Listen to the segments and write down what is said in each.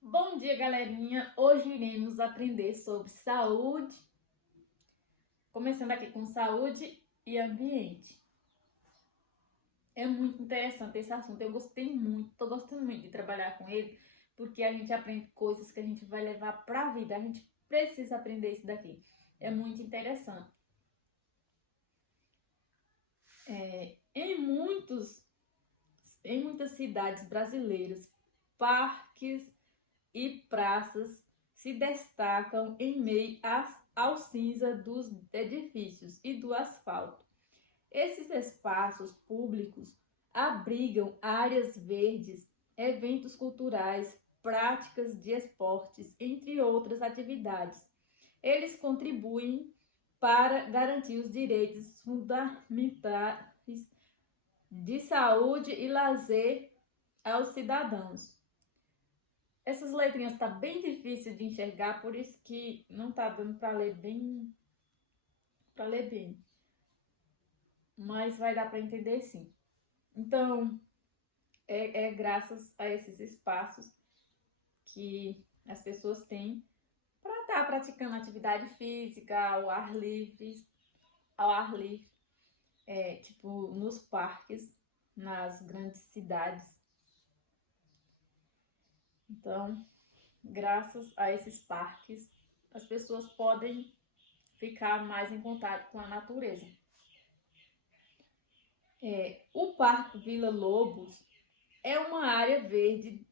Bom dia, galerinha! Hoje iremos aprender sobre saúde, começando aqui com saúde e ambiente. É muito interessante esse assunto, eu gostei muito, tô gostando muito de trabalhar com ele, porque a gente aprende coisas que a gente vai levar para a vida, a gente precisa aprender isso daqui, é muito interessante. Em muitas cidades brasileiras, parques e praças se destacam em meio ao cinza dos edifícios e do asfalto. Esses espaços públicos abrigam áreas verdes, eventos culturais, práticas de esportes, entre outras atividades. Eles contribuem para garantir os direitos fundamentais de saúde e lazer aos cidadãos. Essas letrinhas tá bem difícil de enxergar, por isso que não tá dando para ler bem, mas vai dar para entender sim. Então, é graças a esses espaços que as pessoas têm para estar praticando atividade física ao ar livre, tipo nos parques, nas grandes cidades. Então, graças a esses parques, as pessoas podem ficar mais em contato com a natureza. O Parque Vila Lobos é uma área verde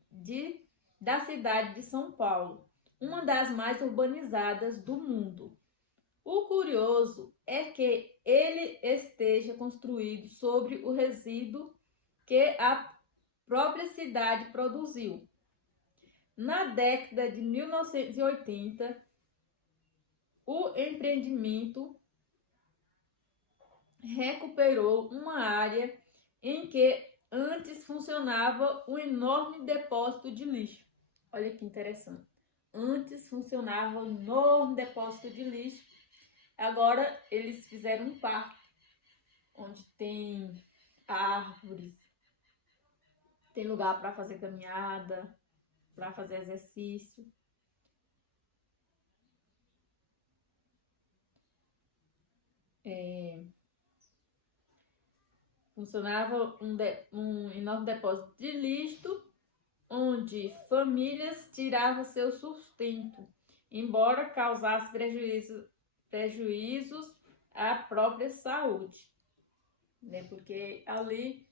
da cidade de São Paulo, uma das mais urbanizadas do mundo. O curioso é que ele esteja construído sobre o resíduo que a própria cidade produziu. Na década de 1980, o empreendimento recuperou uma área em que antes funcionava um enorme depósito de lixo. Olha que interessante. Antes funcionava um enorme depósito de lixo. Agora eles fizeram um parque onde tem árvores, tem lugar para fazer caminhada, para fazer exercício. Funcionava um enorme depósito de lixo onde famílias tiravam seu sustento, embora causasse prejuízos à própria saúde, né? Porque ali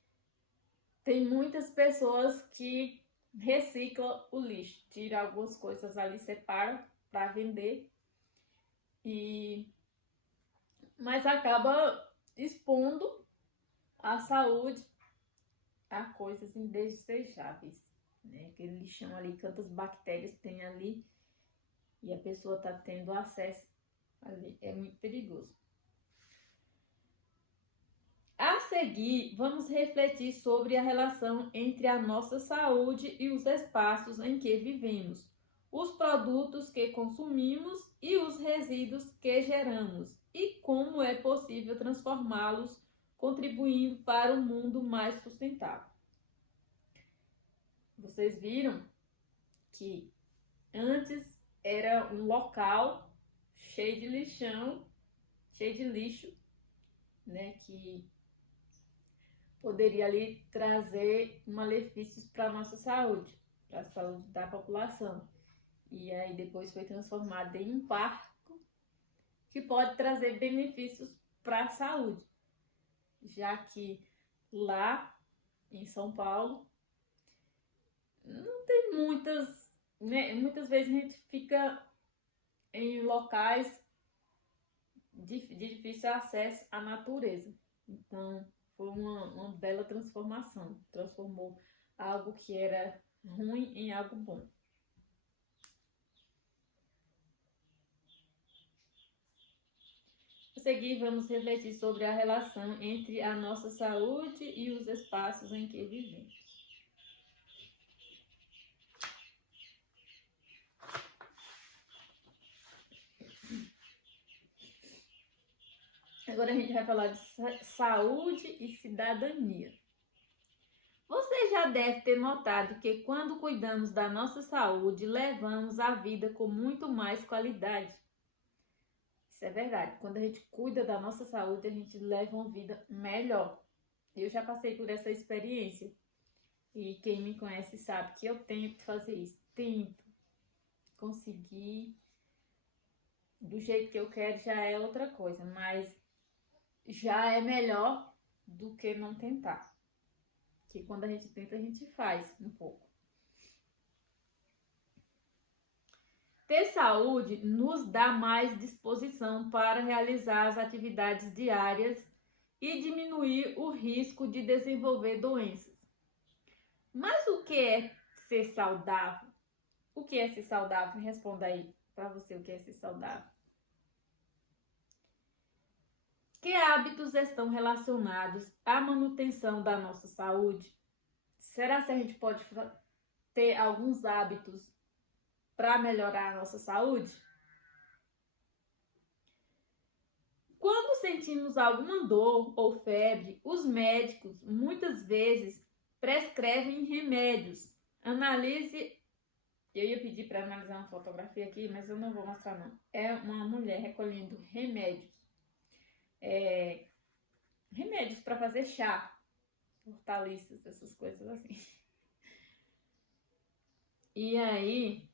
tem muitas pessoas que reciclam o lixo, tiram algumas coisas ali, separam para vender, mas acaba expondo a saúde a coisas indesejáveis, né? Aquele lixão ali, quantas bactérias tem ali e a pessoa está tendo acesso ali, é muito perigoso. A seguir, vamos refletir sobre a relação entre a nossa saúde e os espaços em que vivemos, os produtos que consumimos e os resíduos que geramos, e como é possível transformá-los, contribuindo para um mundo mais sustentável. Vocês viram que antes era um local cheio de lixão, cheio de lixo, né, que poderia ali trazer malefícios para a nossa saúde, para a saúde da população. E aí depois foi transformado em um parque que pode trazer benefícios para a saúde, já que lá em São Paulo não tem né? Muitas vezes a gente fica em locais de difícil acesso à natureza. Então, foi uma bela transformação. Transformou algo que era ruim em algo bom. A seguir, vamos refletir sobre a relação entre a nossa saúde e os espaços em que vivemos. Agora a gente vai falar de saúde e cidadania. Você já já deve ter notado que quando cuidamos da nossa saúde, levamos a vida com muito mais qualidade. Isso é verdade. Quando a gente cuida da nossa saúde, a gente leva uma vida melhor. Eu já passei por essa experiência. E quem me conhece sabe que eu tento fazer isso. Tento conseguir do jeito que eu quero, já é outra coisa. Mas já é melhor do que não tentar. Que quando a gente tenta, a gente faz um pouco. Ter saúde nos dá mais disposição para realizar as atividades diárias e diminuir o risco de desenvolver doenças. Mas o que é ser saudável? O que é ser saudável? Me responda aí para você o que é ser saudável. Que hábitos estão relacionados à manutenção da nossa saúde? Será que a gente pode ter alguns hábitos para melhorar a nossa saúde? Quando sentimos alguma dor ou febre, os médicos muitas vezes prescrevem remédios. Analise. Eu ia pedir para analisar uma fotografia aqui, mas eu não vou mostrar não. É uma mulher recolhendo remédios. Remédios para fazer chá, hortaliças, essas coisas assim. E aí,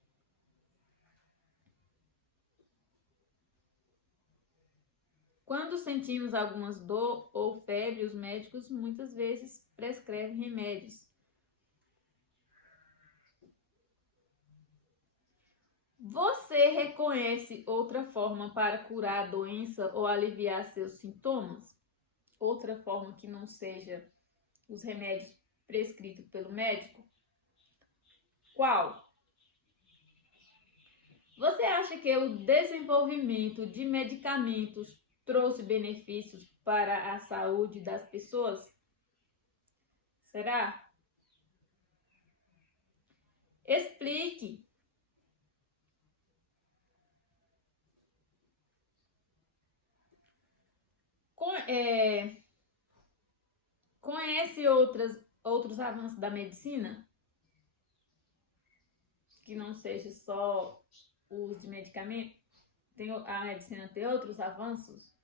quando sentimos algumas dor ou febre, os médicos muitas vezes prescrevem remédios. Você reconhece outra forma para curar a doença ou aliviar seus sintomas? Outra forma que não seja os remédios prescritos pelo médico? Qual? Você acha que o desenvolvimento de medicamentos trouxe benefícios para a saúde das pessoas? Será? Explique. Conhece outros avanços da medicina? Que não seja só o uso de medicamento? A medicina tem outros avanços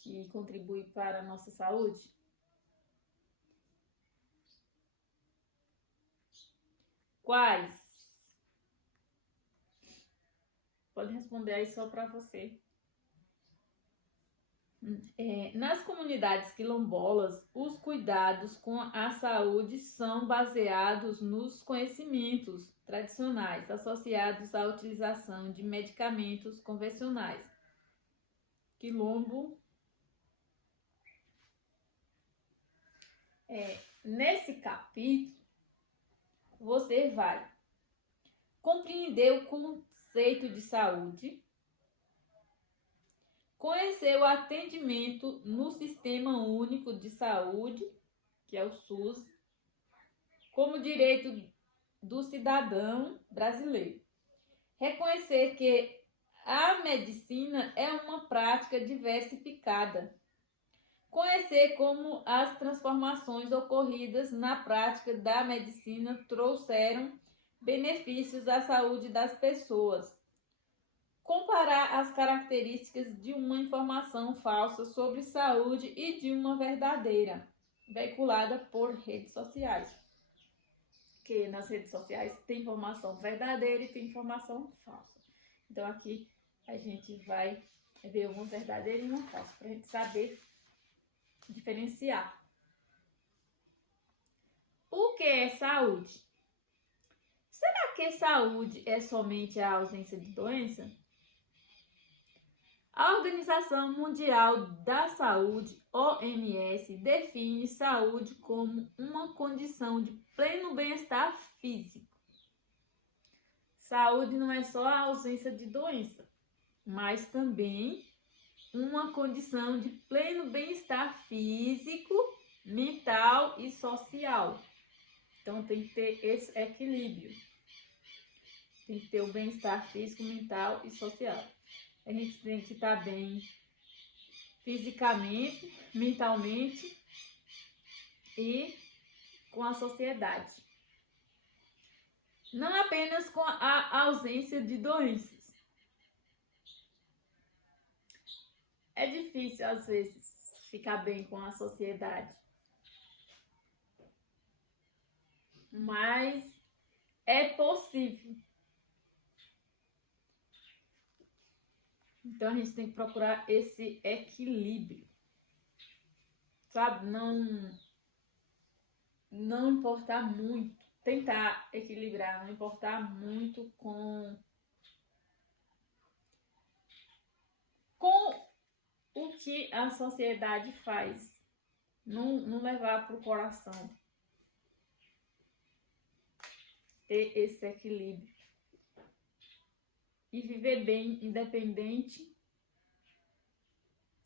que contribuem para a nossa saúde? Quais? Pode responder aí só para você. Nas comunidades quilombolas, os cuidados com a saúde são baseados nos conhecimentos tradicionais associados à utilização de medicamentos convencionais. Quilombo. Nesse capítulo, você vai compreender o conceito de saúde, conhecer o atendimento no Sistema Único de Saúde, que é o SUS, como direito do cidadão brasileiro. Reconhecer que a medicina é uma prática diversificada. Conhecer como as transformações ocorridas na prática da medicina trouxeram benefícios à saúde das pessoas. Comparar as características de uma informação falsa sobre saúde e de uma verdadeira, veiculada por redes sociais. Porque nas redes sociais tem informação verdadeira e tem informação falsa. Então aqui a gente vai ver uma verdadeira e uma falsa, para a gente saber diferenciar. O que é saúde? Será que saúde é somente a ausência de doença? A Organização Mundial da Saúde, OMS, define saúde como uma condição de pleno bem-estar físico. Saúde não é só a ausência de doença, mas também uma condição de pleno bem-estar físico, mental e social. Então tem que ter esse equilíbrio. Tem que ter o bem-estar físico, mental e social. A gente tem que estar bem fisicamente, mentalmente e com a sociedade. Não apenas com a ausência de doenças. É difícil, às vezes, ficar bem com a sociedade. Mas é possível. Então a gente tem que procurar esse equilíbrio. Sabe? Não importar muito. Tentar equilibrar, não importar muito com o que a sociedade faz. Não levar para o coração. Ter esse equilíbrio. E viver bem, independente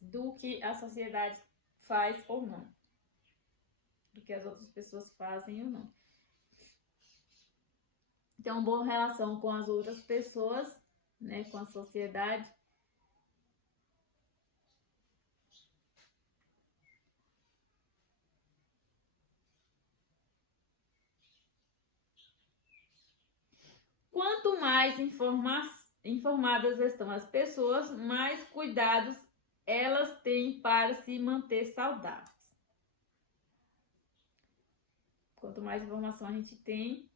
do que a sociedade faz ou não. Do que as outras pessoas fazem ou não. Ter uma boa relação com as outras pessoas, né, com a sociedade. Quanto mais informadas estão as pessoas, mais cuidados elas têm para se manter saudáveis. Quanto mais informação a gente tem,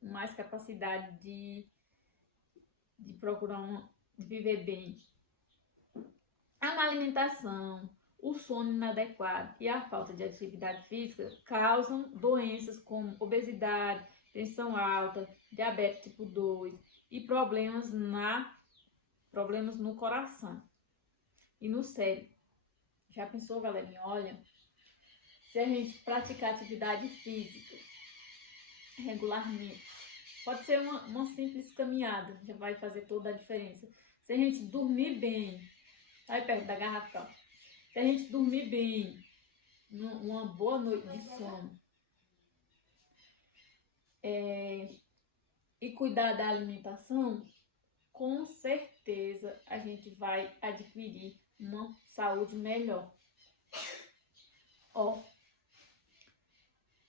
mais capacidade de procurar de viver bem. A má alimentação, o sono inadequado e a falta de atividade física causam doenças como obesidade, tensão alta, diabetes tipo 2 e problemas no coração e no cérebro. Já pensou, galerinha? Olha, se a gente praticar atividade física regularmente, pode ser uma simples caminhada, já vai fazer toda a diferença. Se a gente dormir bem, vai perto da garrafa, se a gente dormir bem, uma boa noite de sono, e cuidar da alimentação, com certeza a gente vai adquirir uma saúde melhor.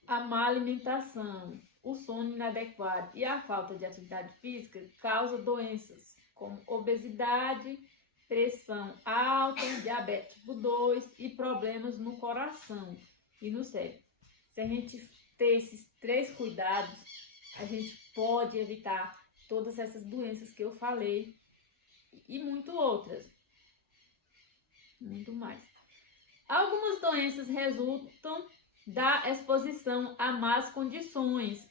A má alimentação, o sono inadequado e a falta de atividade física causam doenças como obesidade, pressão alta, diabetes tipo 2 e problemas no coração e no cérebro. Se a gente ter esses 3 cuidados, a gente pode evitar todas essas doenças que eu falei e muito outras. Muito mais. Algumas doenças resultam da exposição a más condições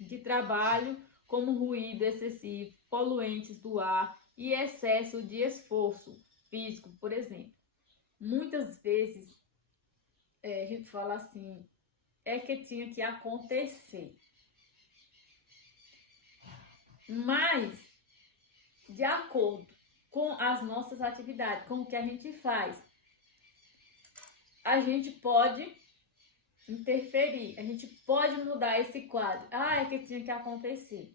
de trabalho, como ruído excessivo, poluentes do ar e excesso de esforço físico, por exemplo. Muitas vezes a gente fala assim, é que tinha que acontecer. Mas, de acordo com as nossas atividades, com o que a gente faz, a gente pode interferir, a gente pode mudar esse quadro. É que tinha que acontecer.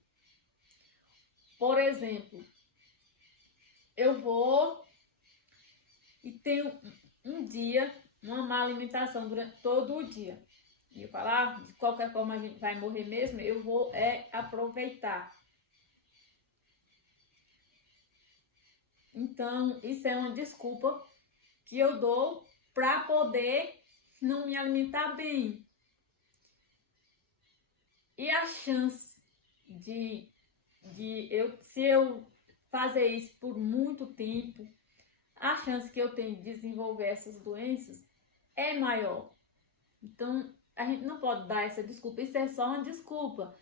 Por exemplo, eu vou e tenho um dia, uma má alimentação durante todo o dia. E eu falo, de qualquer forma a gente vai morrer mesmo, eu vou aproveitar. Então, isso é uma desculpa que eu dou para poder não me alimentar bem. E a chance se eu fazer isso por muito tempo, a chance que eu tenho de desenvolver essas doenças é maior. Então, a gente não pode dar essa desculpa. Isso é só uma desculpa.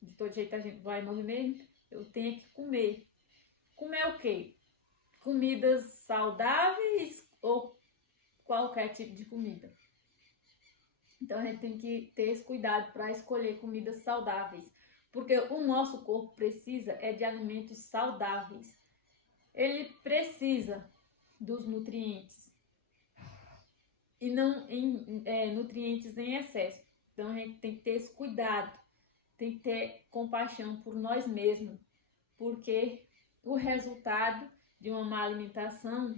De todo jeito a gente vai morrer mesmo, eu tenho que comer. Comer o quê? Comidas saudáveis ou qualquer tipo de comida. Então a gente tem que ter esse cuidado para escolher comidas saudáveis, porque o nosso corpo precisa de alimentos saudáveis. Ele precisa dos nutrientes e não nutrientes em excesso. Então a gente tem que ter esse cuidado, tem que ter compaixão por nós mesmos, porque o resultado de uma má alimentação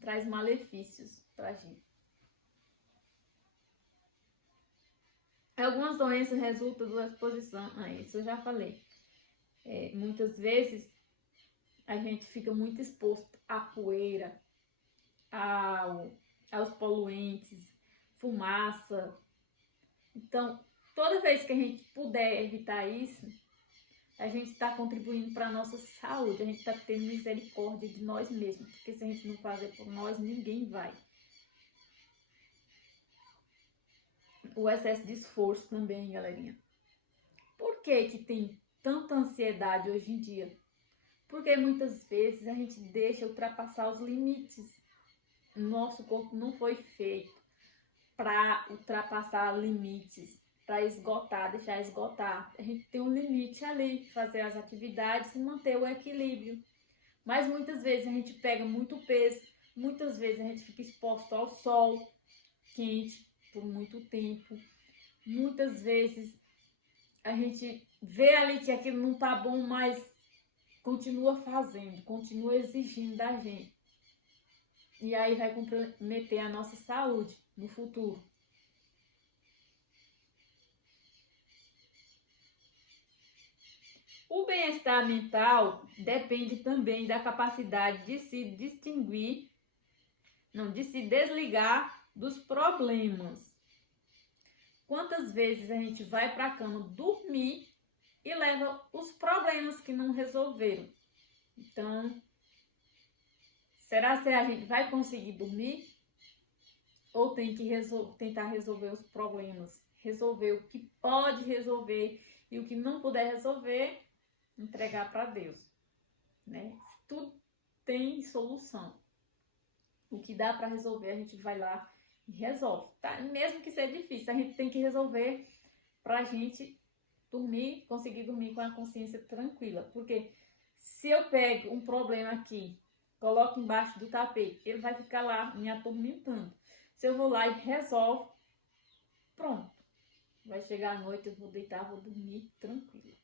traz malefícios para a gente. Algumas doenças resultam da exposição. Isso eu já falei. Muitas vezes a gente fica muito exposto à poeira, aos poluentes, fumaça. Então, toda vez que a gente puder evitar isso, a gente está contribuindo para a nossa saúde, a gente está tendo misericórdia de nós mesmos, porque se a gente não fazer por nós, ninguém vai. O excesso de esforço também, galerinha. Por que tem tanta ansiedade hoje em dia? Porque muitas vezes a gente deixa ultrapassar os limites. Nosso corpo não foi feito para ultrapassar limites, para esgotar, deixar esgotar. A gente tem um limite ali, fazer as atividades e manter o equilíbrio. Mas muitas vezes a gente pega muito peso, muitas vezes a gente fica exposto ao sol quente por muito tempo. Muitas vezes a gente vê ali que aquilo não tá bom, mas continua fazendo, continua exigindo da gente. E aí vai comprometer a nossa saúde no futuro. O bem-estar mental depende também da capacidade de se desligar dos problemas. Quantas vezes a gente vai para a cama dormir e leva os problemas que não resolveram? Então, será que a gente vai conseguir dormir? Ou tem que tentar resolver os problemas? Resolver o que pode resolver e o que não puder resolver, entregar para Deus, né? Tudo tem solução. O que dá para resolver, a gente vai lá e resolve, tá? Mesmo que seja difícil, a gente tem que resolver para a gente dormir, conseguir dormir com a consciência tranquila. Porque se eu pego um problema aqui, coloco embaixo do tapete, ele vai ficar lá me atormentando. Se eu vou lá e resolvo, pronto. Vai chegar à noite, eu vou deitar, vou dormir tranquila.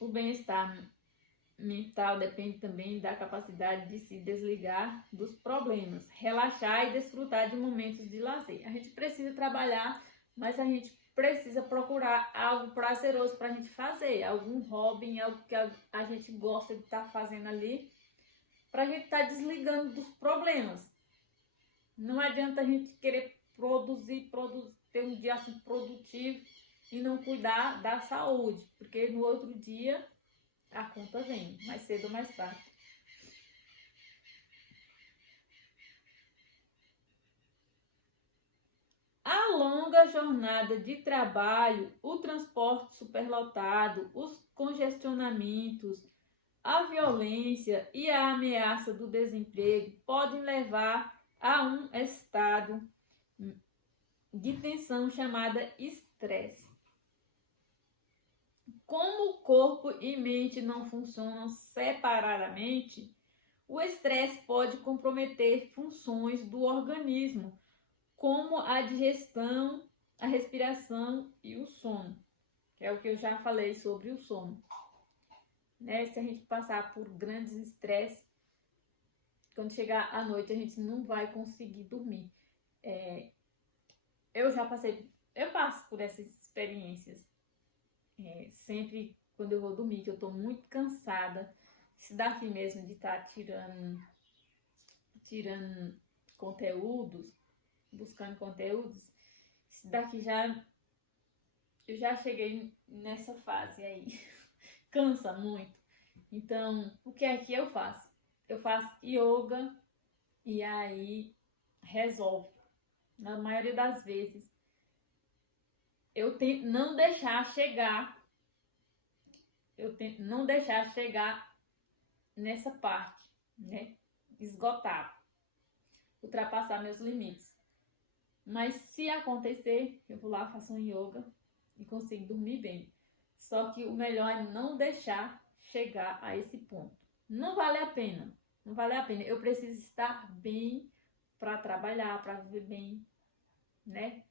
O bem-estar mental depende também da capacidade de se desligar dos problemas, relaxar e desfrutar de momentos de lazer. A gente precisa trabalhar, mas a gente precisa procurar algo prazeroso para a gente fazer, algum hobby, algo que a gente gosta de estar fazendo ali, para a gente estar desligando dos problemas. Não adianta a gente querer produzir, ter um dia assim produtivo e não cuidar da saúde, porque no outro dia a conta vem, mais cedo ou mais tarde. A longa jornada de trabalho, o transporte superlotado, os congestionamentos, a violência e a ameaça do desemprego podem levar a um estado de tensão chamada estresse. Como o corpo e mente não funcionam separadamente, o estresse pode comprometer funções do organismo, como a digestão, a respiração e o sono, que é o que eu já falei sobre o sono. Né? Se a gente passar por grandes estresses, quando chegar à noite a gente não vai conseguir dormir. Eu passo por essas experiências. Sempre quando eu vou dormir, que eu tô muito cansada, isso daqui mesmo de estar tirando conteúdos, buscando conteúdos, isso daqui eu já cheguei nessa fase aí, cansa muito. Então, o que é que eu faço? Eu faço yoga e aí resolve. Na maioria das vezes, eu tento não deixar chegar nessa parte, né? Esgotar, ultrapassar meus limites. Mas se acontecer, eu vou lá, faço um yoga e consigo dormir bem. Só que o melhor é não deixar chegar a esse ponto. Não vale a pena. Não vale a pena. Eu preciso estar bem para trabalhar, para viver bem, né?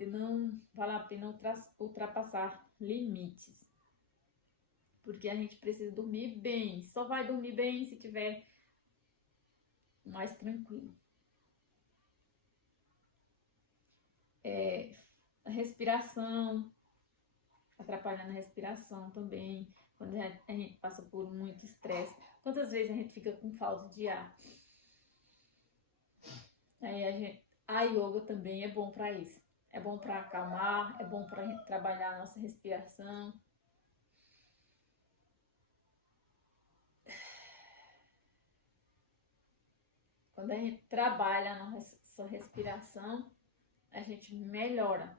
E não vale a pena ultrapassar limites. Porque a gente precisa dormir bem. Só vai dormir bem se tiver mais tranquilo. A respiração, atrapalhando a respiração também, quando a gente passa por muito estresse. Quantas vezes a gente fica com falta de ar? Aí a yoga também é bom para isso. É bom para acalmar, é bom para a gente trabalhar a nossa respiração. Quando a gente trabalha a nossa respiração, a gente melhora.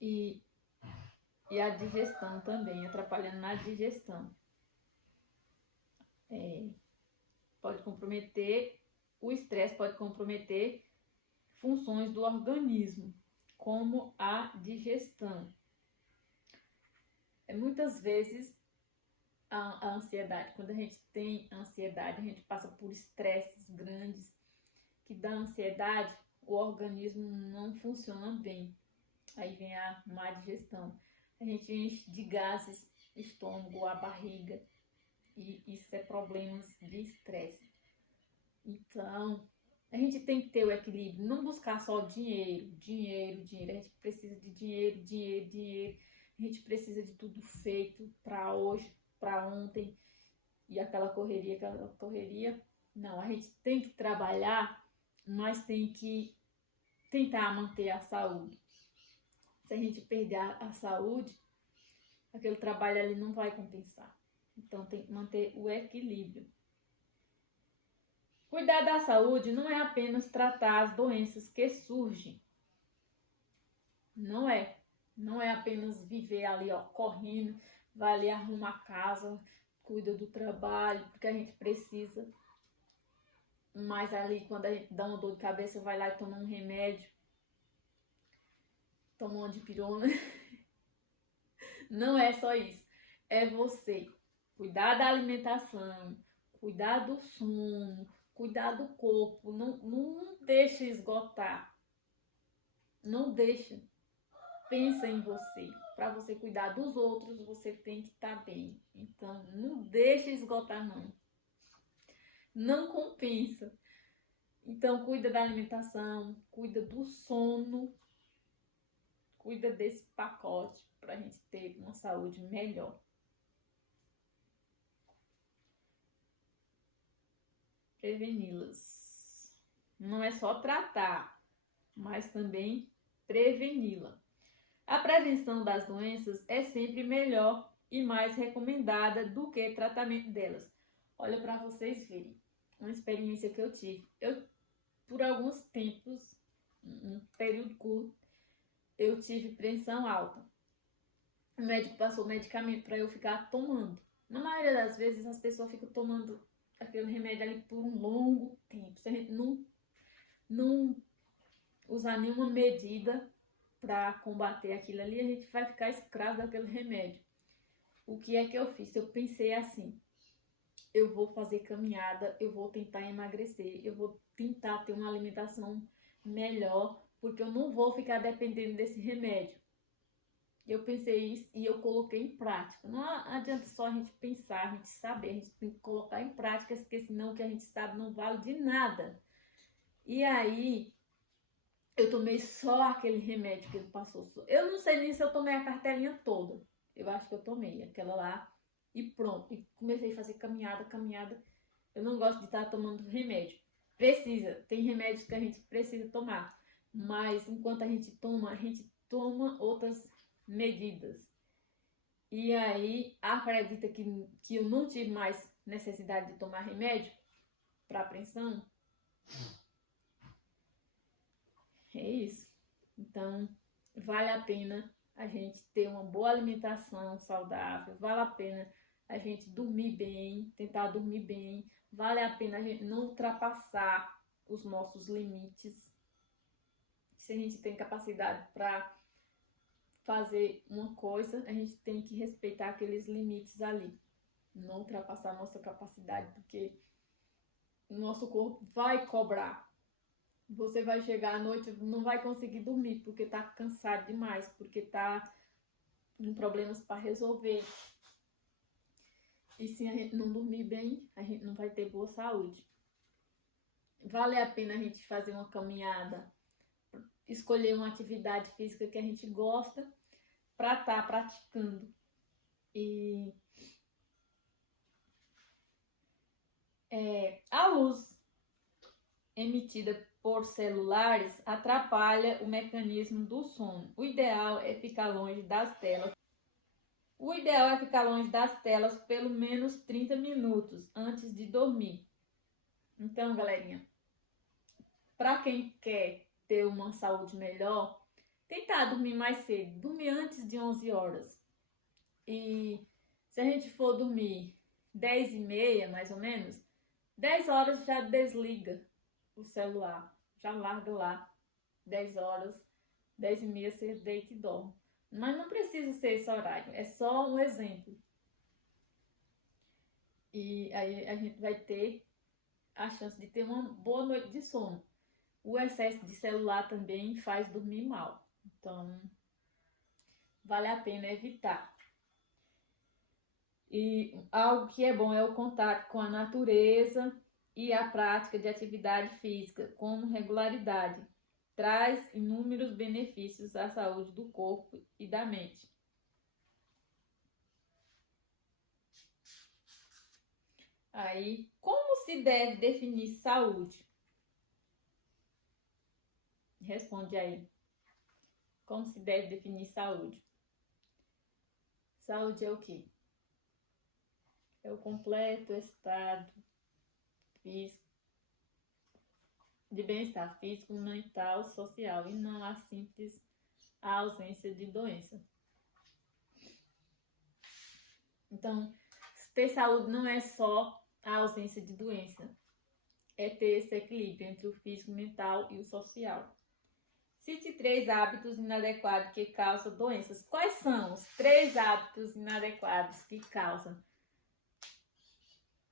E a digestão também, atrapalhando na digestão. Pode comprometer, o estresse pode comprometer funções do organismo, como a digestão. Muitas vezes a ansiedade, quando a gente tem ansiedade, a gente passa por estresses grandes, que dá ansiedade, o organismo não funciona bem. Aí vem a má digestão. A gente enche de gases o estômago, a barriga, e isso é problemas de estresse. Então, a gente tem que ter o equilíbrio, não buscar só dinheiro. A gente precisa de dinheiro. A gente precisa de tudo feito para hoje, para ontem, e aquela correria. Não, a gente tem que trabalhar, mas tem que tentar manter a saúde. Se a gente perder a saúde, aquele trabalho ali não vai compensar. Então tem que manter o equilíbrio. Cuidar da saúde não é apenas tratar as doenças que surgem. Não é apenas viver ali, correndo, vai ali, arruma a casa, cuida do trabalho, porque a gente precisa. Mas ali, quando a gente dá uma dor de cabeça, vai lá e toma um remédio. Toma uma dipirona. Não é só isso. É você cuidar da alimentação, cuidar do sono, cuidar do corpo. Não deixa esgotar. Não deixa. Pensa em você. Para você cuidar dos outros, você tem que estar bem. Então, não deixa esgotar, não. Não compensa. Então, cuida da alimentação, cuida do sono, cuida desse pacote para a gente ter uma saúde melhor. Preveni-las. Não é só tratar, mas também preveni-la. A prevenção das doenças é sempre melhor e mais recomendada do que tratamento delas. Olha, para vocês verem, uma experiência que eu tive. Por alguns tempos, um período curto, eu tive pressão alta. O médico passou medicamento para eu ficar tomando. Na maioria das vezes, as pessoas ficam tomando aquele remédio ali por um longo tempo. Se a gente não usar nenhuma medida para combater aquilo ali, a gente vai ficar escravo daquele remédio. O que é que eu fiz? Eu pensei assim: eu vou fazer caminhada, eu vou tentar emagrecer, eu vou tentar ter uma alimentação melhor, porque eu não vou ficar dependendo desse remédio. Eu pensei isso e eu coloquei em prática. Não adianta só a gente pensar, a gente saber, a gente tem que colocar em prática, porque senão o que a gente sabe não vale de nada. E aí, eu tomei só aquele remédio que ele passou. Eu não sei nem se eu tomei a cartelinha toda. Eu acho que eu tomei aquela lá e pronto. E comecei a fazer caminhada. Eu não gosto de estar tomando remédio. Tem remédios que a gente precisa tomar. Mas enquanto a gente toma outras medidas. E aí, acredita que eu não tive mais necessidade de tomar remédio para pressão? É isso. Então, vale a pena a gente ter uma boa alimentação saudável, vale a pena a gente dormir bem, tentar dormir bem, vale a pena a gente não ultrapassar os nossos limites. Se a gente tem capacidade para fazer uma coisa, a gente tem que respeitar aqueles limites ali. Não ultrapassar a nossa capacidade, porque o nosso corpo vai cobrar. Você vai chegar à noite, não vai conseguir dormir, porque tá cansado demais, porque tá com problemas para resolver. E se a gente não dormir bem, a gente não vai ter boa saúde. Vale a pena a gente fazer uma caminhada, escolher uma atividade física que a gente gosta para estar praticando. E a luz emitida por celulares atrapalha o mecanismo do sono. O ideal é ficar longe das telas. O ideal é ficar longe das telas pelo menos 30 minutos antes de dormir. Então, galerinha, para quem quer ter uma saúde melhor, tentar dormir mais cedo, dormir antes de 11 horas. E se a gente for dormir 10h30, mais ou menos, 10 horas já desliga o celular, já larga lá. 10 horas, 10h30 você deita e dorme. Mas não precisa ser esse horário, é só um exemplo. E aí a gente vai ter a chance de ter uma boa noite de sono. O excesso de celular também faz dormir mal. Então, vale a pena evitar. E algo que é bom é o contato com a natureza e a prática de atividade física com regularidade. Traz inúmeros benefícios à saúde do corpo e da mente. Aí, como se deve definir saúde? Responde aí. Como se deve definir saúde? Saúde é o quê? É o completo estado físico, de bem-estar físico, mental, social, e não a simples ausência de doença. Então, ter saúde não é só a ausência de doença, é ter esse equilíbrio entre o físico, mental e o social. Cite 3 hábitos inadequados que causam doenças. Quais são os 3 hábitos inadequados que causam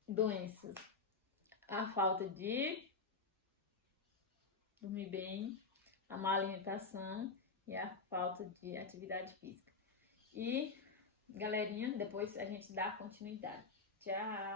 doenças? A falta de dormir bem, a má alimentação e a falta de atividade física. E, galerinha, depois a gente dá continuidade. Tchau!